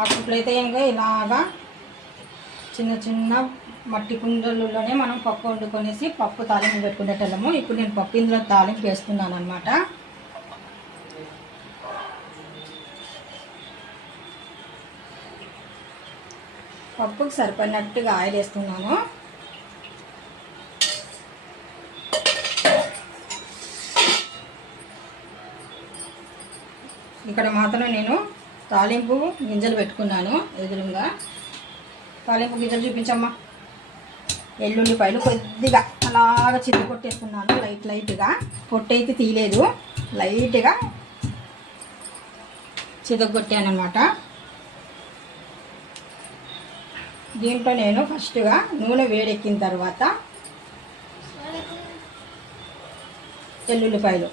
అప్పుడైతే ఇంకా ఇలాగా చిన్న చిన్న మట్టి కుండలలోనే మనం పప్పు వండుకొనేసి పప్పు తాలింపు పెట్టుకునేటోళ్ళము. ఇప్పుడు నేను పప్పు ఇందులో తాలింపు వేస్తున్నాను అనమాట పప్పుకి సరిపడినట్టుగా ఆయిల్ వేస్తున్నాను. ఇక్కడ మాత్రం నేను తాలింపు గింజలు పెట్టుకున్నాను ఎదురుగా. తాలింపు గింజలు చూపించమ్మా. ఎల్లుల్లిపాయలు కొద్దిగా అలాగ చిత్త కొట్టేసుకున్నాను లైట్ లైట్గా. పొట్టయితే తీయలేదు లైట్గా చితగొట్టాను అనమాట దీంట్లో నేను ఫస్ట్గా నూనె వేడెక్కిన తర్వాత ఎల్లుల్లిపాయలు.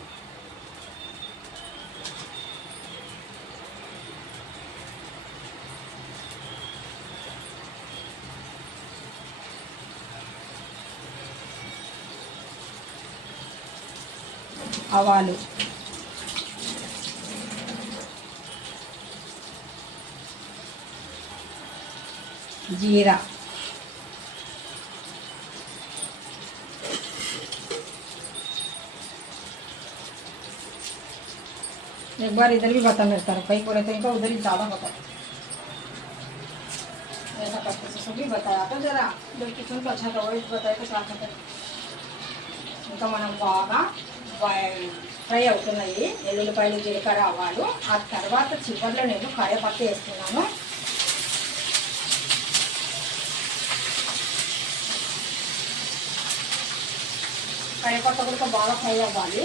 ఆవాలు జీరా एक बार इधर भी बता मेरे तरफ कहीं बोले तो इनका उधर ही ज़्यादा बता ऐसा करते से सभी बताया तो जरा जो किचन को अच्छा था वही बताए तो क्या करते ఇంకా మనం బాగా ఫ్రై అవుతున్నాయి. ఎల్లుల్లిపాయలు జీలకర్ర ఆవాలు. ఆ తర్వాత చివరిలో నేను కాయపత్త వేస్తున్నాను. కరివేపాకు కూడా బాగా ఫ్రై అవ్వాలి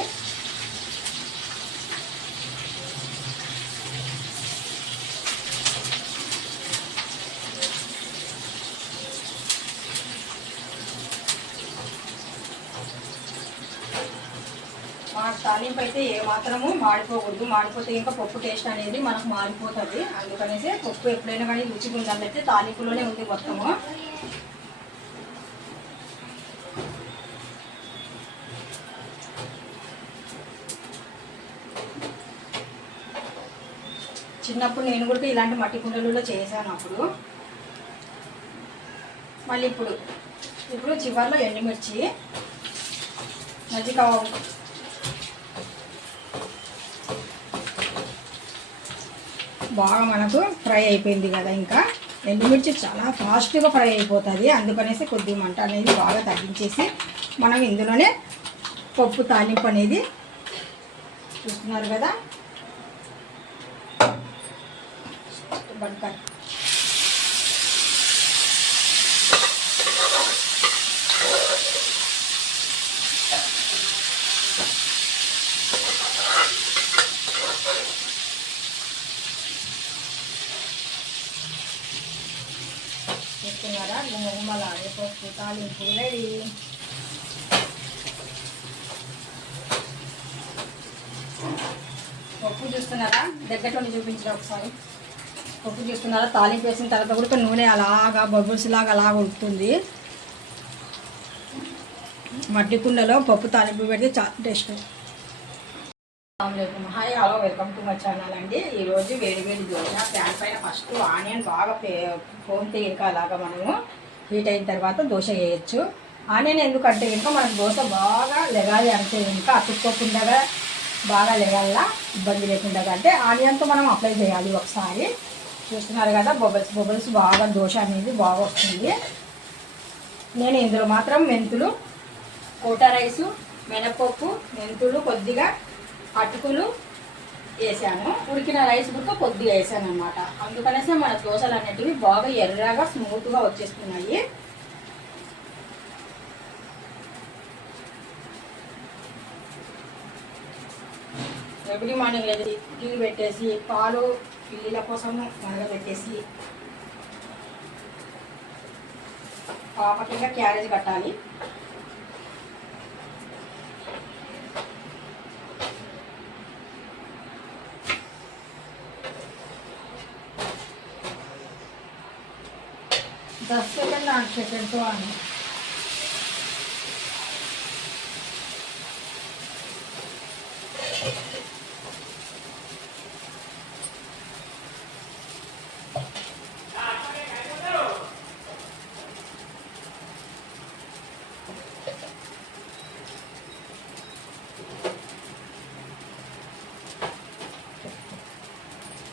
మా తాలింపు అయితే ఏ మాత్రము మాడిపోకూడదు. మాడిపోతే ఇంకా పప్పు టేస్ట్ అనేది మనకు మారిపోతుంది. అందుకనేసి పప్పు ఎప్పుడైనా కానీ రుచిగా ఉండాలంటే తాలింపులోనే ఉంది మొత్తము. చిన్నప్పుడు నేను కూడా ఇలాంటి మట్టి కుండలలో చేశాను అప్పుడు. మళ్ళీ ఇప్పుడు ఇప్పుడు చివరిలో ఎండుమిర్చి మజ్జిగ బాగా మనకు ఫ్రై అయిపోయింది కదా ఇంకా. ఎండుమిర్చి చాలా ఫాస్ట్గా ఫ్రై అయిపోతుంది. అందుకనేసి కొద్ది మంట అనేది బాగా తగ్గించేసి మనం ఇందులోనే పప్పు తాలింపు అనేది చూస్తున్నారు కదా. బంకర్ చూస్తున్నారా గుమ్మలాడే పప్పు తాలింపు రెడీ పప్పు చూస్తున్నారా? దగ్గర చూపించిన ఒకసారి? పప్పు చూస్తున్నారా? తాలింపు వేసిన తర్వాత కూడా నూనె అలాగా బబుల్స్ లాగా అలాగ ఉడుతుంది మట్టి కుండలో పప్పు తాలింపు పెడితే చాలా టేస్ట్. అస్సలం hi hello welcome to my channel అండి. ఈరోజు వేడి వేడి దోశ ప్యాన్ పైన ఫస్ట్ ఆనియన్ బాగా ఫోన్ తీయక అలాగా మనము హీట్ అయిన తర్వాత దోశ వేయచ్చు. ఆనియన్ ఎందుకంటే ఇంకా మనకు దోశ బాగా లెగాలి అంటే ఇంకా అతుక్కోకుండా బాగా లెగాల ఇబ్బంది లేకుండా అంటే ఆనియన్తో మనం అప్లై చేయాలి ఒకసారి. చూస్తున్నారు కదా బొబల్స్ బొబల్స్ బాగా దోశ అనేది బాగా వస్తుంది. నేను ఇందులో మాత్రం మెంతులు కోట రైసు మినపప్పు మెంతులు కొద్దిగా అటుకులు వేసాను ఉడికిన రైస్ కూడా కొద్దిగా వేసాను అనమాట అందుకనేసి మన దోశలు అనేటివి బాగా ఎర్రగా స్మూత్గా వచ్చేస్తున్నాయి. ఎవ్రీ మార్నింగ్ లేదు టీ పెట్టేసి పాలు పిల్లిల కోసం మరగబెట్టేసి పాపకిగా క్యారేజ్ కట్టాలి. दस सेकंड आठ सेकंड तो आने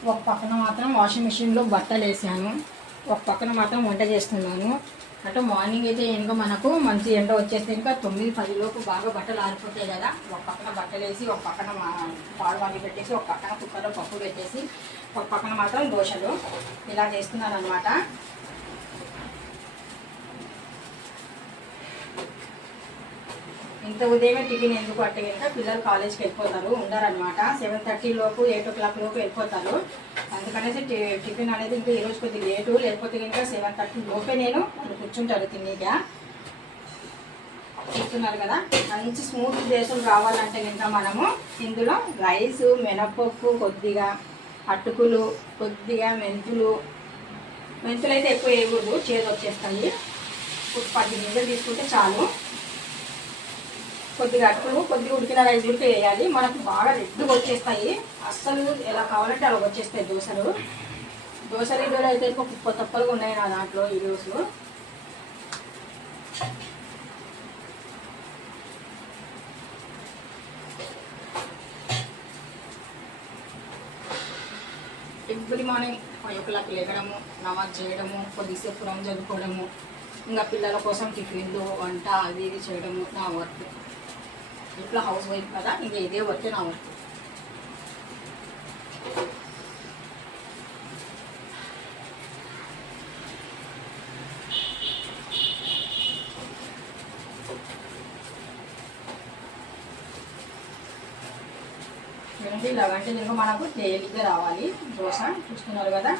ఒక పక్కన మాత్రం వాషింగ్ మెషిన్లో బట్టలు వేసాను ఒక పక్కన మాత్రం వంట చేస్తున్నాను. అంటే మార్నింగ్ అయితే ఇంకా మనకు మంచి ఎండ వచ్చేస్తే ఇంకా తొమ్మిది పదిలోపు బాగా బట్టలు ఆరిపోతాయి కదా. ఒక పక్కన బట్టలు వేసి ఒక పక్కన పాడు పాలు పెట్టేసి ఒక పక్కన కుక్కర్లో పప్పు పెట్టేసి ఒక పక్కన మాత్రం దోశలు ఇలా చేస్తున్నాను అనమాట ఇంత ఉదయమే టిఫిన్ ఎందుకు అంటే కనుక పిల్లలు కాలేజ్కి వెళ్ళిపోతారు ఉండరనమాట సెవెన్ థర్టీ లోపు ఎయిట్ ఓ క్లాక్ లోపు వెళ్ళిపోతారు. అందుకనేసి టిఫిన్ అనేది ఇంకా ఈరోజు కొద్దిగా లేటు. లేకపోతే కనుక సెవెన్ థర్టీ లోపే నేను వాళ్ళు కూర్చుంటారు తినేక. చూస్తున్నారు కదా? మంచి స్మూత్ దేశం రావాలంటే కనుక మనము ఇందులో రైస్ మినపప్పు కొద్దిగా అటుకులు కొద్దిగా మెంతులు. మెంతులు అయితే ఎక్కువ వేయకూడదు చేదు వచ్చేస్తాయి పది గింజలు తీసుకుంటే చాలు. కొద్దిగా అట్లు కొద్దిగా ఉడికిన రైస్ కూడా వేయాలి. మనకు బాగా రెడ్డుగా వచ్చేస్తాయి. అస్సలు ఎలా కావాలంటే అలా వచ్చేస్తాయి దోశలు. దోశ వీడియోలు అయితే కుప్ప తప్పలుగా ఉన్నాయి నా దాంట్లో ఈ videos every morning five o'clock లేకడము నమాజ్ చేయడము కొద్దిసేపు పురం చదువుకోవడము ఇంకా పిల్లల కోసం టిఫిన్లు వంట అది ఇది చేయడము నా వర్క్ ఇంట్లో హౌస్ వైఫ్ కదా ఇంకా ఇదే వర్క్ నా వర్క్ ఏంటి ఇలాగంటే ఇంకా మనకు తేలిగ్గా రావాలి దోశ చూస్తున్నారు కదా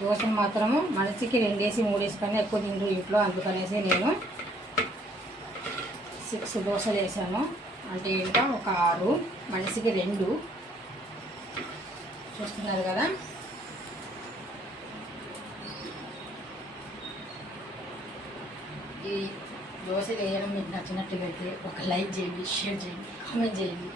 దోశను మాత్రము మనిషికి రెండేసి మూడేసి కన్నా ఎక్కువ తింటూ ఇంట్లో అందుకనేసి నేను సిక్స్ దోశలు వేసాను అంటే ఇంకా ఒక ఆరు. మనిషికి రెండు. చూస్తున్నారు కదా? ఈ దోశ వేయడం మీకు నచ్చినట్లయితే అయితే ఒక లైక్ చేయండి షేర్ చేయండి కామెంట్ చేయండి.